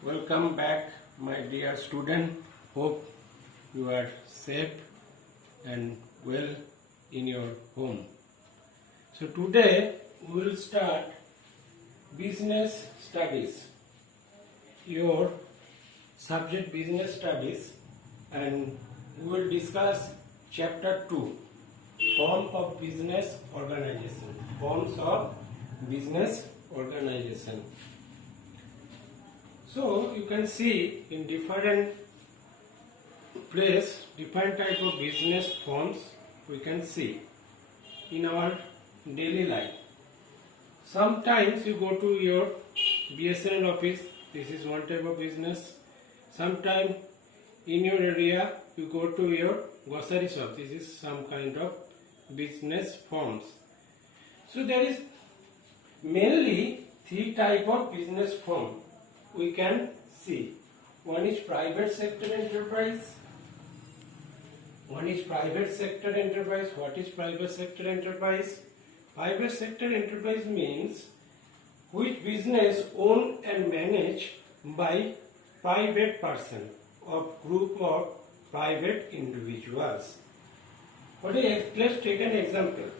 Welcome back, my dear student. Hope you are safe and well in your home. So today we will start business studies. Your subject business studies, and we will discuss chapter 2, form of business organization. Forms of business organization. So you can see in different place, different type of business forms we can see in our daily life. Sometimes you go to your BSNL office, this is one type of business. Sometimes in your area you go to your grocery shop, this is some kind of business forms. So there is mainly three type of business form we can see. One is private sector enterprise. One is private sector enterprise. What is private sector enterprise? Private sector enterprise means which business owned and managed by private person or group of private individuals. Let's take an example.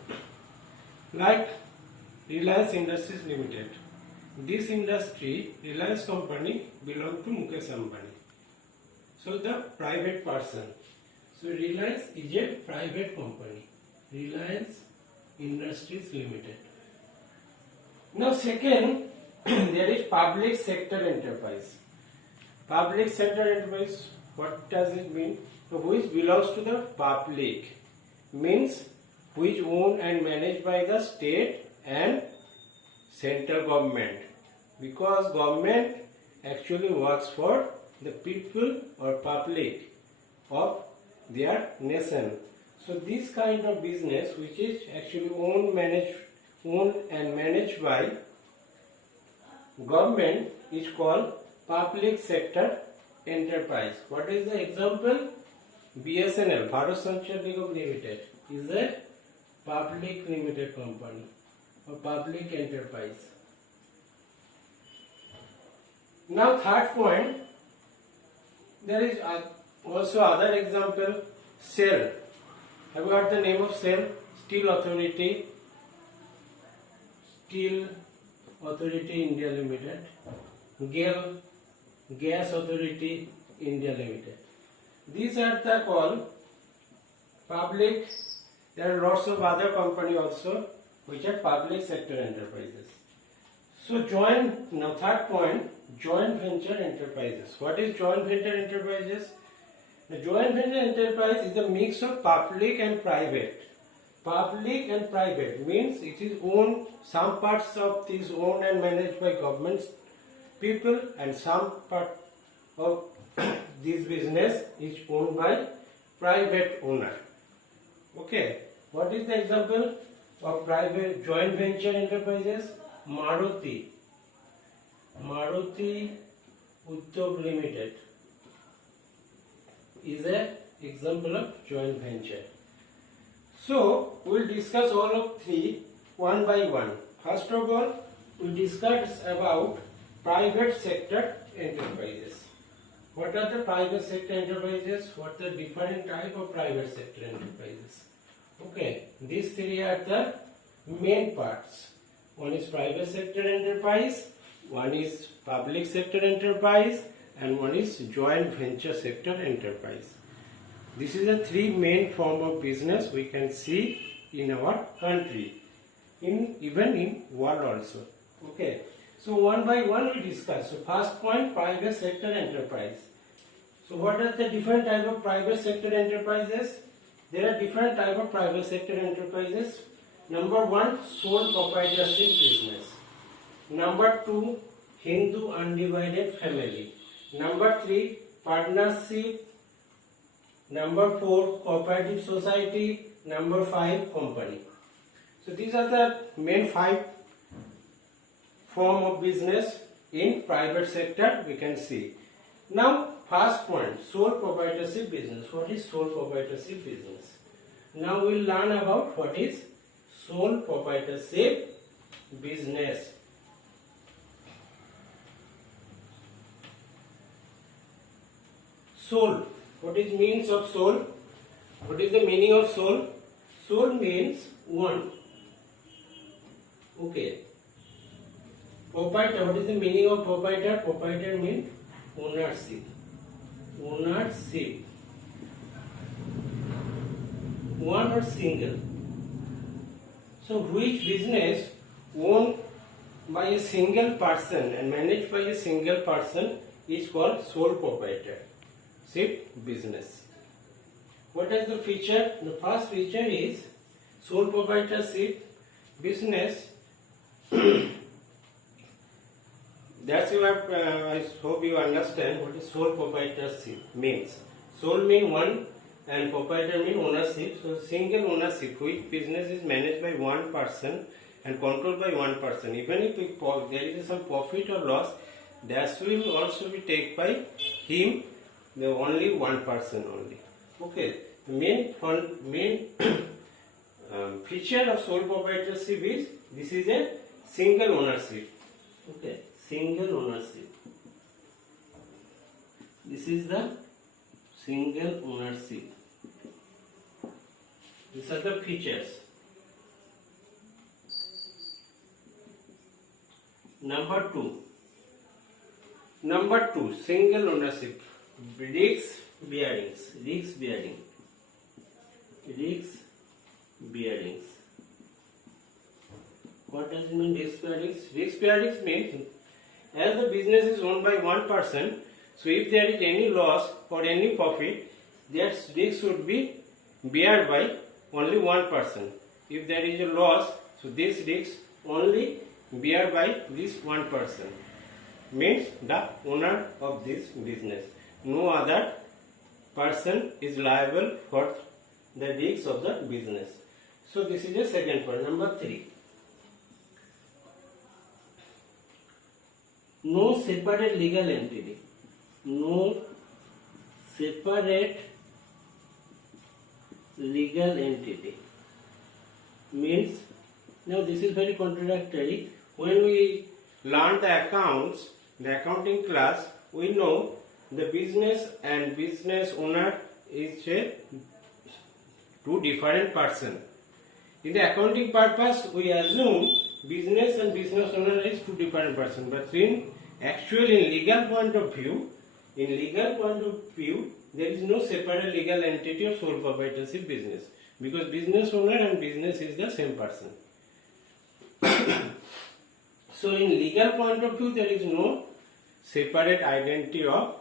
Like Reliance Industries Limited. This industry, Reliance company, belongs to Mukesh Ambani. So the private person. So Reliance is a private company. Reliance Industries Limited. Now second, there is public sector enterprise. Public sector enterprise, what does it mean? So which belongs to the public. Means which owned and managed by the state and central government, because government actually works for the people or public of their nation. So this kind of business which is actually owned and managed by government is called public sector enterprise. What is the example? BSNL, Bharat Sanchar Nigam Limited, is a public limited company or public enterprise. Now third point, there is also other example, SEL. Have you heard the name of SEL? Steel Authority India Limited. GAIL, Gas Authority India Limited. These are the called public. There are lots of other companies also which are public sector enterprises. So third point, joint venture enterprises. What is joint venture enterprises? The joint venture enterprise is a mix of public and private. Public and private means it is owned, some parts of this owned and managed by government people, and some part of this business is owned by private owner. Okay, what is the example of private joint venture enterprises? Maruti Udyog Limited is an example of joint venture. So we will discuss all of three one by one. First of all, we discuss about private sector enterprises. What are the private sector enterprises? What are the different type of private sector enterprises? Okay, these three are the main parts. One is private sector enterprise, one is public sector enterprise, and one is joint venture sector enterprise. This is the three main form of business we can see in our country, even in world also. Okay, so one by one we discuss. So first point, private sector enterprise. So what are the different type of private sector enterprises? There are different type of private sector enterprises. Number one, sole proprietorship business. Number two, Hindu undivided family. Number three, partnership. Number four, cooperative society. Number five, company. So these are the main five form of business in private sector we can see. Now first point, sole proprietorship business. What is sole proprietorship business? Now we will learn about what is sole proprietorship business. soul. What is means of soul? What is the meaning of soul? Soul means one. Okay. Proprietor. What is the meaning of proprietor? Proprietor means ownership. Ownership. One or single. So which business owned by a single person and managed by a single person is called sole proprietorship business. What is the feature? The first feature is sole proprietorship business. That's you have. I hope you understand what is sole proprietorship means. Sole means one and proprietor means ownership. So single ownership, which business is managed by one person and controlled by one person. Even if there is some profit or loss, that will also be taken by him, the only one person only. Okay. The main feature of sole proprietorship is this is a single ownership. Okay, single ownership. This is the single ownership. These are the features. Number two, single ownership. Risk bearings. What does it mean, risk bearings? Risk bearings means as the business is owned by one person, so if there is any loss or any profit, that risk should be bear by only one person. If there is a loss, so this risk only bear by this one person. Means the owner of this business. No other person is liable for the risks of the business. So this is the second point. Number three. No separate legal entity. No separate legal entity. Means, now this is very contradictory. When we learn the accounts, the accounting class, we know the business and business owner is a two different person. In the accounting purpose, we assume business and business owner is two different person. But in legal point of view, there is no separate legal entity of sole proprietorship business, because business owner and business is the same person. So in legal point of view, there is no separate identity of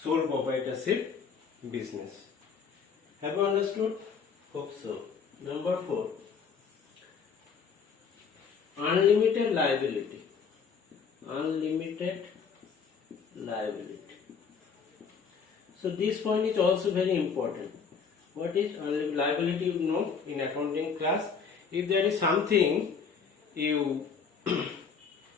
sole proprietorship business. Have you understood? Hope so. Number 4. Unlimited liability. So this point is also very important. What is liability? You know in accounting class, if there is something you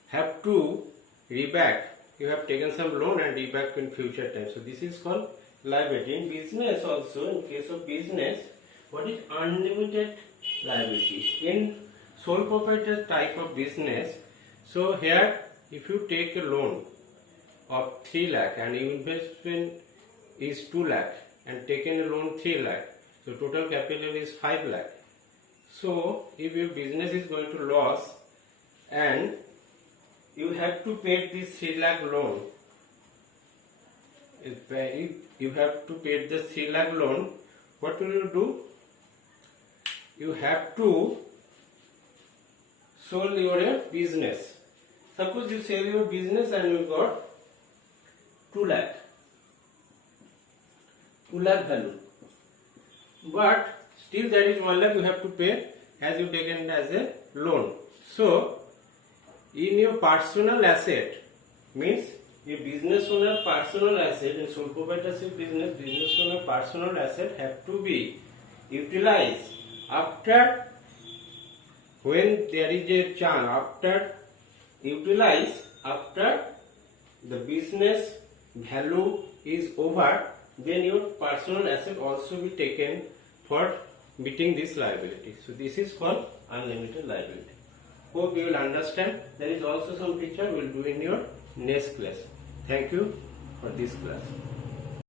have to reback, you have taken some loan and reback in future time. So this is called liability. In business also, in case of business, what is unlimited liability? In sole proprietor type of business, so here if you take a loan of 3 lakh and your investment is 2 lakh and taken a loan 3 lakh, so total capital is 5 lakh. So if your business is going to loss and you have to pay this 3 lakh loan, if you have to pay the 3 lakh loan, what will you do? You have to sell your business. Suppose you sell your business and you got 2 lakh value, but still there is 1 lakh you have to pay as you taken as a loan. So in your personal asset, means your business owner personal asset, in sole proprietorship business owner personal asset have to be utilized after, when there is a chance, after the business value is over, then your personal asset also be taken for meeting this liability. So this is called unlimited liability. Hope you will understand. There is also some feature we will do in your next class. Thank you for this class.